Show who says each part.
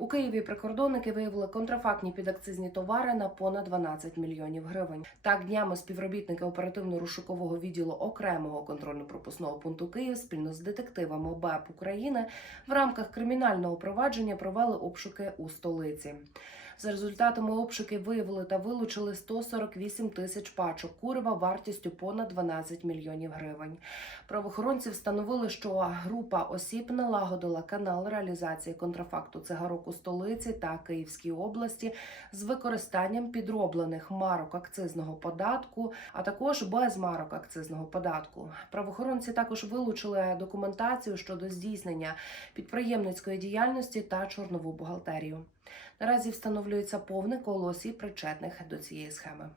Speaker 1: У Києві прикордонники виявили контрафактні підакцизні товари на понад 12 мільйонів гривень. Так днями співробітники оперативно-розшукового відділу окремого контрольно-пропускного пункту Київ спільно з детективами БЕП України в рамках кримінального провадження провели обшуки у столиці. За результатами обшуків виявили та вилучили 148 тисяч пачок курива вартістю понад 12 мільйонів гривень. Правоохоронці встановили, що група осіб налагодила канал реалізації контрафакту цигарок у столиці та Київській області з використанням підроблених марок акцизного податку, а також без марок акцизного податку. Правоохоронці також вилучили документацію щодо здійснення підприємницької діяльності та чорнову бухгалтерію. Наразі встановлюється повне коло осіб причетних до цієї схеми.